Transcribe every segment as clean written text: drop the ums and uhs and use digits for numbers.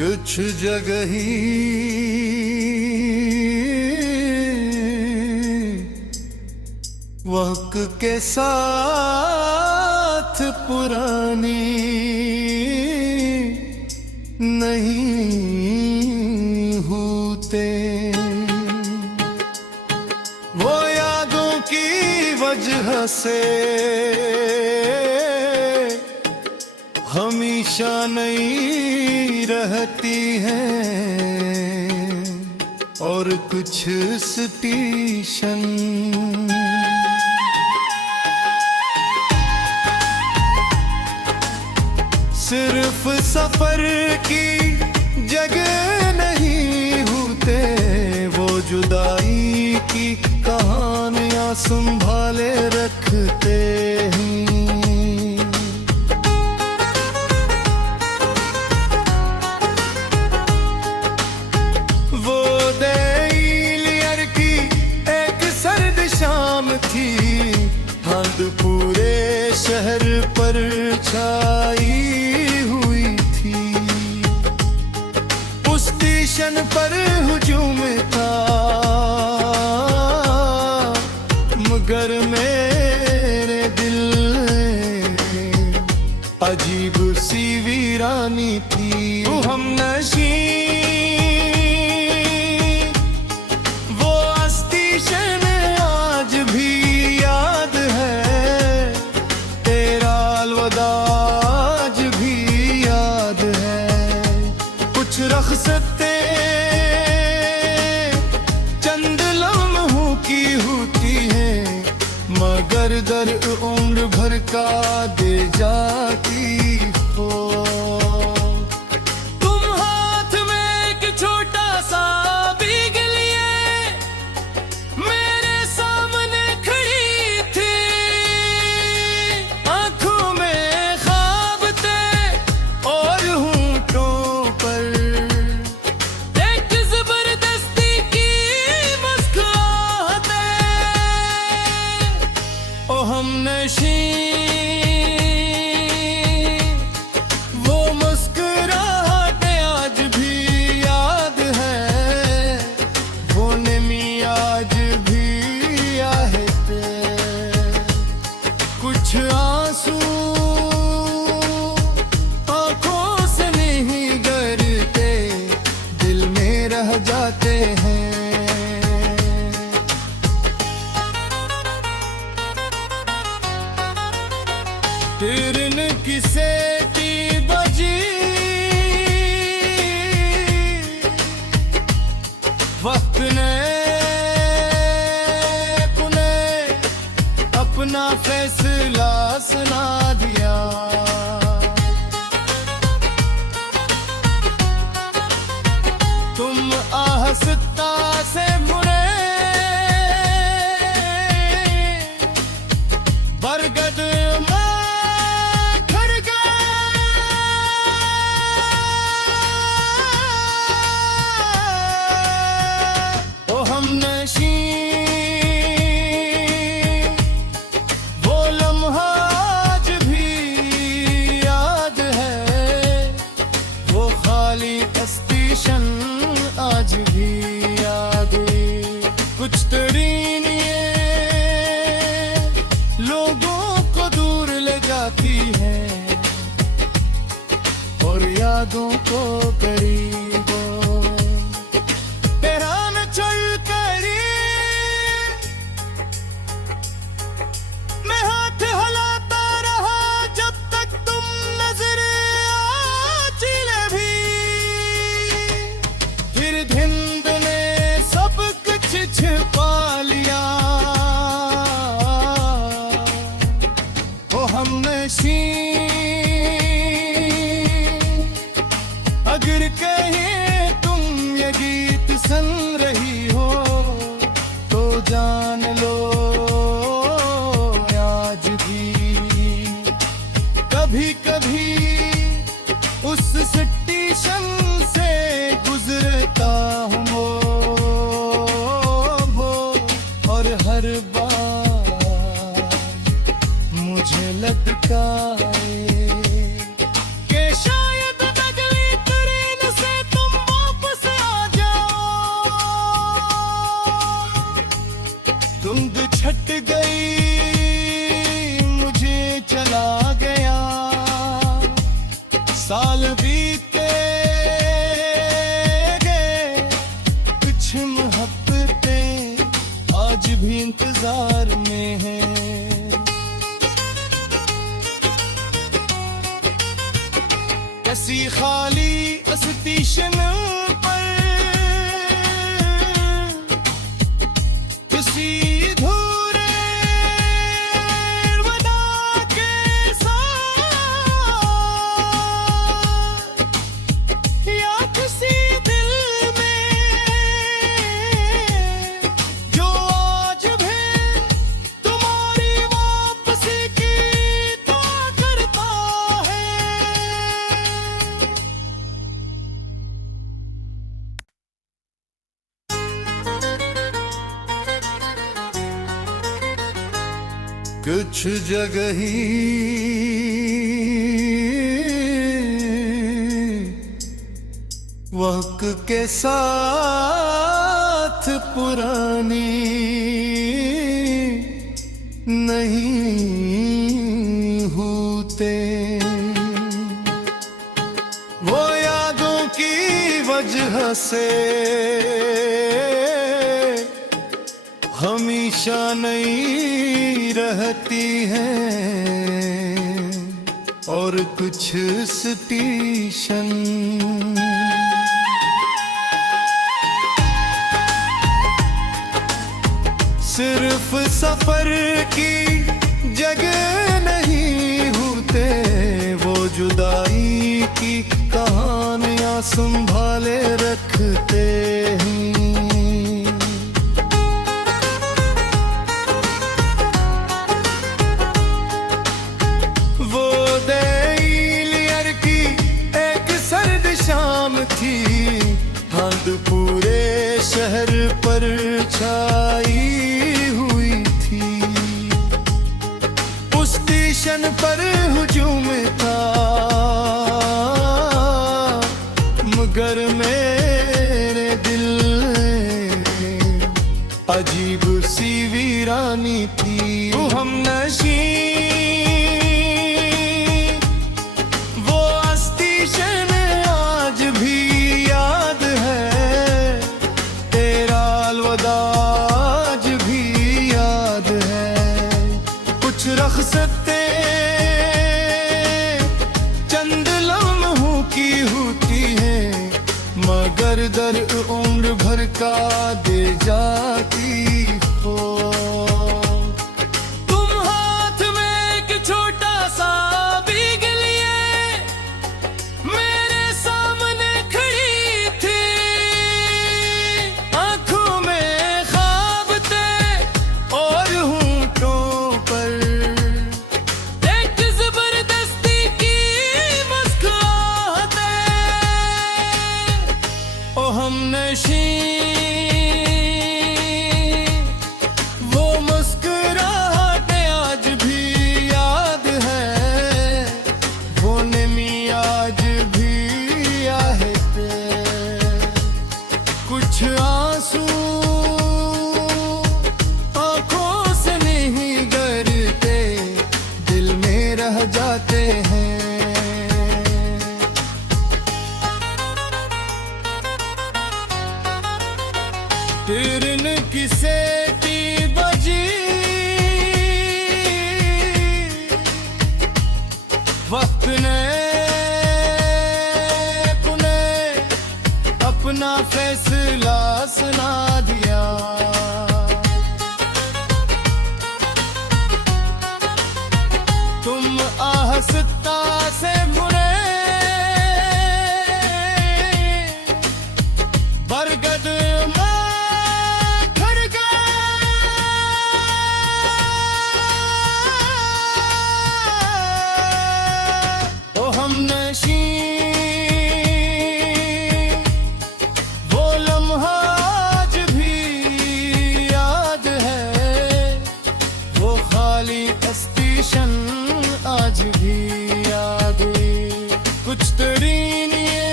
कुछ जगह ही वक्त के साथ पुरानी नहीं होते। वो यादों की वजह से हमेशा नहीं रहती हैं और कुछ स्टेशन सिर्फ सफर की जगह नहीं होते। वो जुदाई की कहानियां संभाले रखते हैं। वो देलियर की एक सर्द शाम थी, धुंध पूरे शहर पर छाई स्टेशन पर हुजूम था, मगर मेरे दिल अजीब सी वीरानी थी। हम नशी वो स्टेशन आज भी याद है, तेरा अलविदा आज भी याद है। कुछ रख्सते चंद लम्हों की होती है, मगर दर्द उम्र भर का दे जाती हो। तुम हाथ में एक छोटा सा भीग लिए मेरे सामने खड़ी थी, आंखों में ख्वाब थे और होंठों पर एक जबरदस्ती की मुस्कुराहटें। ओ हम नशी वो मुस्कुराहटें आज भी याद है, वो नमी आज भी आहते। कुछ आंसू आंखों से नहीं गिरते, दिल में रह जाते हैं। तिरन किसे की बजी वक्त ने कुने अपना फैसला सुना दिया। तुम आहस्ता से मुड़े बरगद में खड़ गए। ओ हम नशी वो लम्हा आज भी याद है, वो खाली स्टेशन आज भी याद है। कुछ तरीन ये लोगों को दूर ले जाती है और यादों को करीबों। तेरा न चल करी मैं हाथ हिलाता रहा जब तक तुम नजर आचिले भी। फिर धिंद ने सब कुछ छिपा लिया। ओ हम नशी अगर कहीं तुम ये गीत सुन रही हो तो जान लो आज भी कभी कभी उस स्टेशन से गुजरता हूँ वो और हर बार मुझे लगता है कि शायद अगली ट्रेन से कैसी खाली स्टेशन पर किसी धूरे वदा के साथ या किसी दिल में जो आज भी तुम्हारी वापसी की दुआ करता है। कुछ जगह ही वक्त के साथ पुरानी नहीं होते, वो यादों की वजह से हमेशा नहीं रहती हैं और कुछ स्टेशन सिर्फ सफर की जगह नहीं होते, वो जुदाई की कहानियां संभाले रखते हैं। ठंड पूरे शहर पर छाई हुई थी, उस स्टेशन पर हुजूम था मगर मेरे दिल अजीब सी वीरानी थी। हम नशी वो स्टेशन आज भी याद है, तेरा अलविदा भी याद है। कुछ रख्सते चंद लम्हों की होती है मगर दर्द उम्र भर का दे जाती हो। तुम हाथ में एक छोटा सा भीग लिए मेरे सामने खड़ी थी, आंखों में ख्वाब थे और होंठों पर एक जबरदस्ती की मुस्कुराहटें। ओ हम नशी वो मुस्कुराहटें आज भी याद है, वो नमी आज भी आहते। कुछ आंसू आंखों से नहीं गिरते, दिल में रह जाते हैं। तिरन की सेटी बजी, वक्त ने अपना फैसला सुना दिया। तुम आहस्ता से मुड़े बरगद में खड़ गए। ओ हम नशी वो लम्हा आज भी याद है, वो खाली स्टेशन आज भी याद। कुछ तरीन ये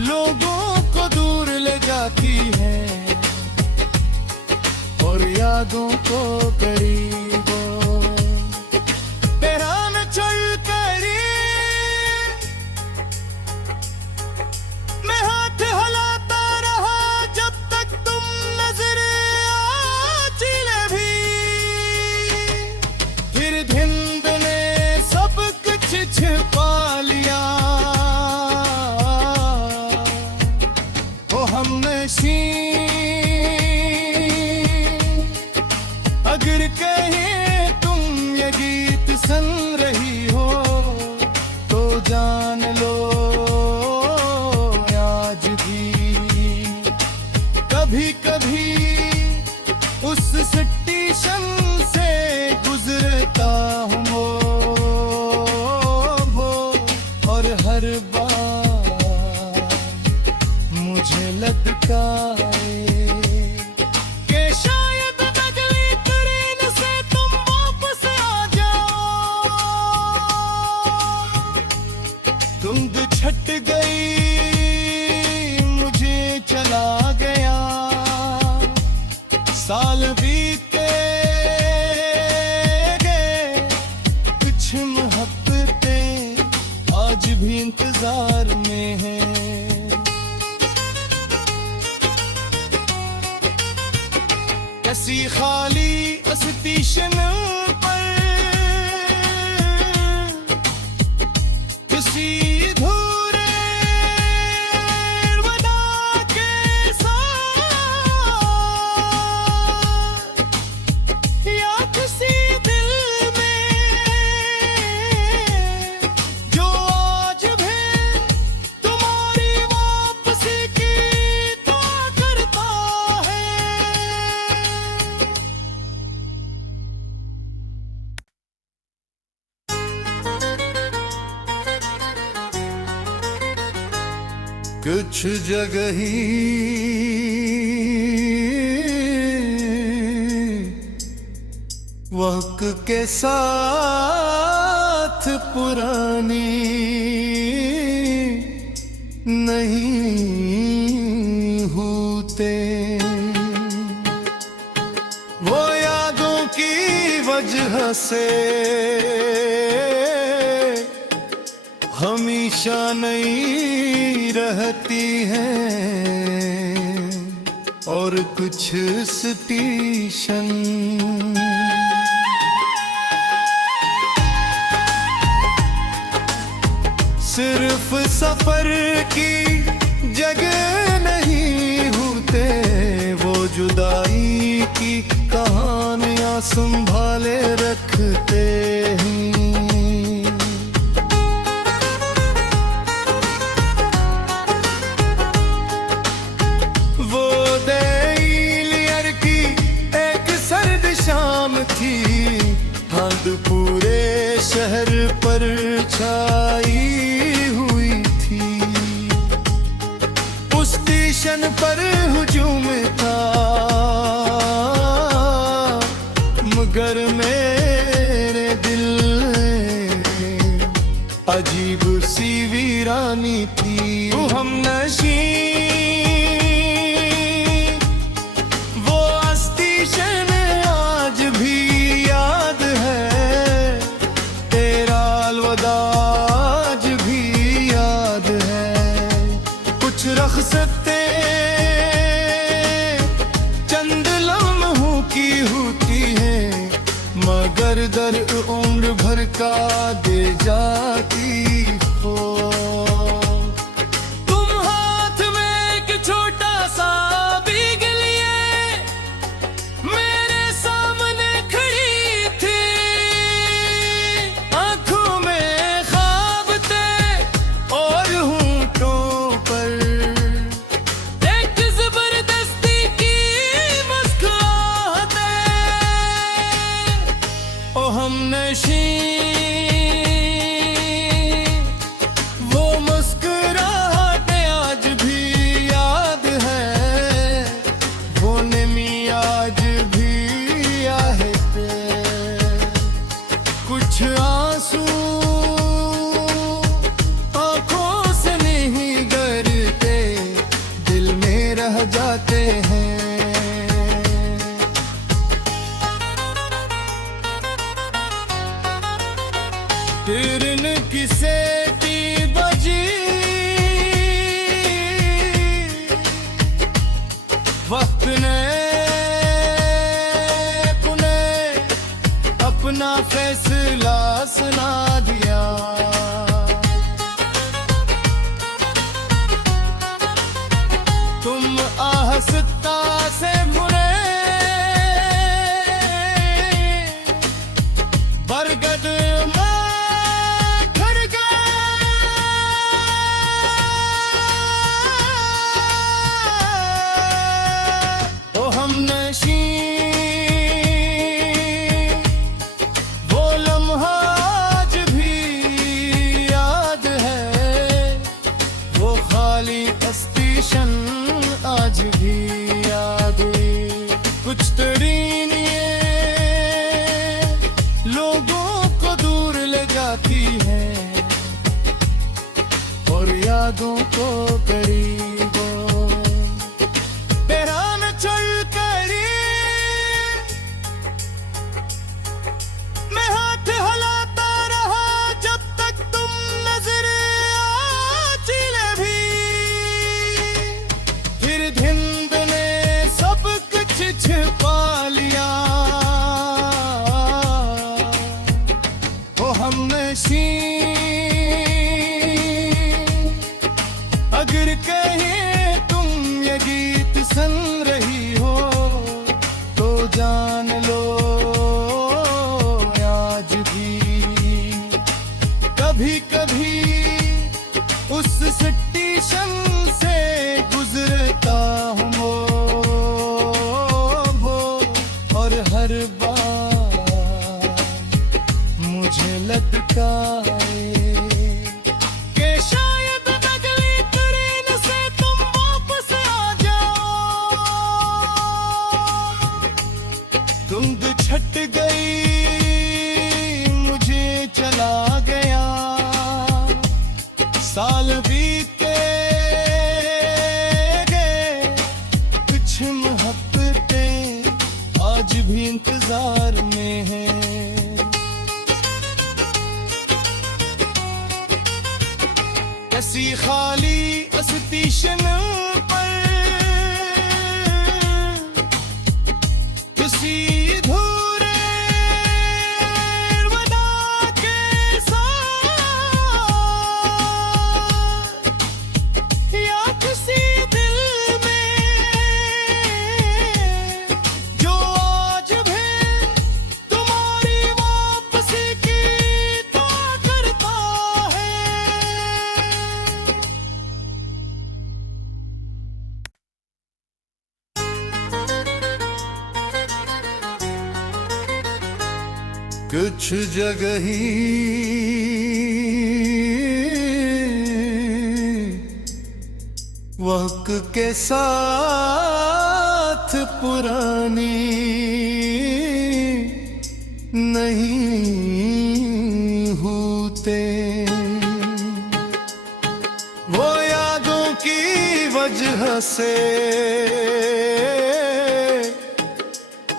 लोगों को दूर ले जाती है और यादों को करीबों तेरा न चल करी। मैं हाथ हिलाता रहा जब तक तुम नजर आचिले भी, फिर धिंद ने सब कुछ छिपा महकाए कि शायद अगली ट्रेन से तुम वापस आ जाओ। धुंध छट गई, मुझे चला गया, साल बीते गए, कुछ मोहब्बतें आज भी इंतजार में हैं। कैसी खाली स्टेशन पर किसी अधूरे वदा के साथ, या किसी दिल में जो आज भी तुम्हारी वापसी की दुआ करता है। कुछ जगह ही वक्त के साथ पुरानी नहीं होते, वो यादों की वजह से हमेशा नहीं रहती हैं, और कुछ स्टेशन सिर्फ सफर की जगह नहीं होते, वो जुदाई की कहानियां संभाले रखते हैं। थी ठंड पूरे शहर पर छाई हुई थी, उस स्टेशन पर हुजूम था, मगर मेरे दिल में अजीब सी वीरानी थी। हम नशी वो स्टेशन आज भी याद है, तेरा अलविदा आज भी याद है। कुछ रख्सते चंद लम्हों की होती है, मगर दर्द उम्र भर का दे जाती हो। तुम हाथ में एक छोटा सा भीग लिए मेरे सामने खड़ी थी, आंखों में ख्वाब थे और होंठों पर एक जबरदस्ती की मुस्कुराहटें। ओ हमनशी वो मुस्कुराहटें आज भी याद है, वो नमी आज भी आहते। कुछ आंसू आंखों से नहीं गिरते, दिल में रह जाते हैं। ट्रेन की सीटी बजी, वक्त ने अपना फैसला सुना दिया। तुम आहिस्ता से मुड़े, बरगद में खड़ गए। ओ हमनशी वो लम्हा आज भी याद है, वो खाली स्टेशन आज मुझे लटकाए कि शायद अगली ट्रेन से तुम वापस आ जाओ। धुंध छट गई, मुझे चला गया, साल बीते गए, कुछ मोहब्बतें आज भी इंतजार में हैं। ऐसी खाली स्टेशन पर किसी अधूरे वदा के साथ, या किसी दिल में जो आज भी तुम्हारी वापसी की दुआ करता है। कुछ जगह ही वक्त के साथ पुरानी नहीं होते, वो यादों की वजह से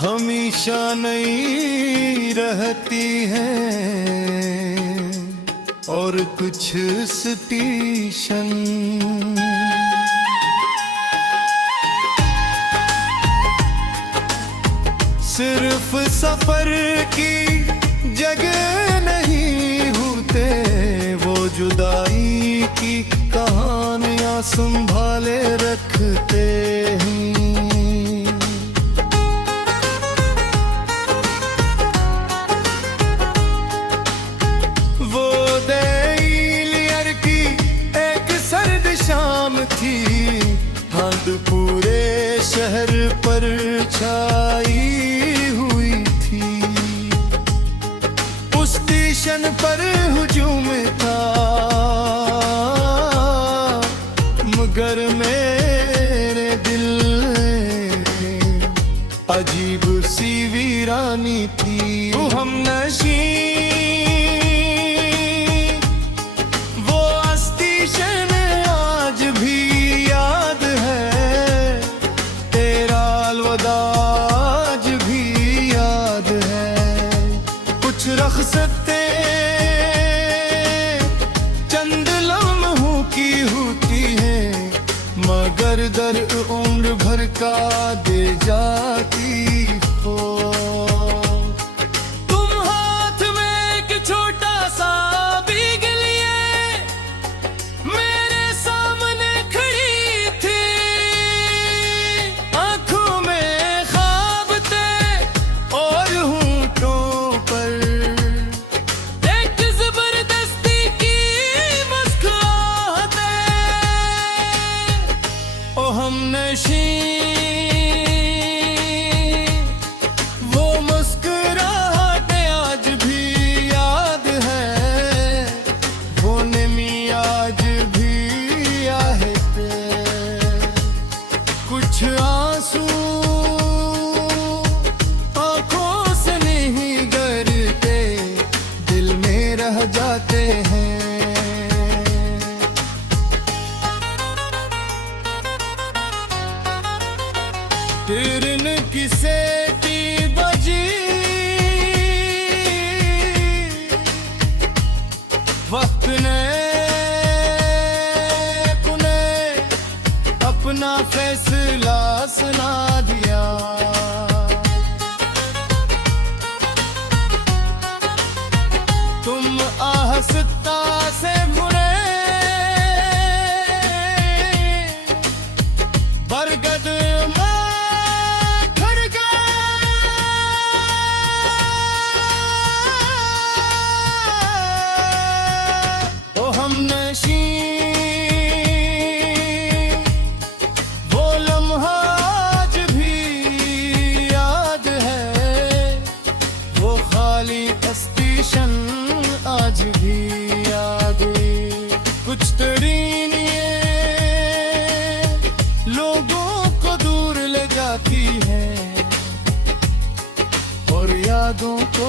हमेशा नहीं रहती हैं, और कुछ स्टेशन सिर्फ सफर की जगह नहीं होते, वो जुदाई की कहानियां संभाले रखते हैं। थी धुंध पूरे शहर पर छाई हुई थी, उस स्टेशन पर हुजूम था, मगर मेरे दिल में अजीब सी वीरानी थी। हम नशी वो स्टेशन आज भी याद है, तेरा अलविदा आज भी याद है। कुछ रख्सतें चंद लम्हों की होती हैं, मगर दर्द उम्र भर का दे जाती हो। तुम हाथ में एक छोटा सा भीग लिए मेरे सामने खड़ी थी, आंखों में ख्वाब थे और होंठों पर एक जबरदस्ती की मुस्कुराहटें। ओ हमनशी वो मुस्कुराहटें आज भी याद है, वो नमी आज भी आहते। कुछ आंसू आंखों से नहीं गिरते, दिल में रह जाते हैं। ट्रेन की सीटी बजी, वक्त ने अपना फैसला सुना दिया। तुम आहस्ता से मुड़े, बरगद में खड़ गए। ओ हमनशी वो लम्हा आज भी याद है, वो खाली स्टेशन आज भी यादें कुछ तरीनिए लोगों को दूर ले जाती हैं और यादों को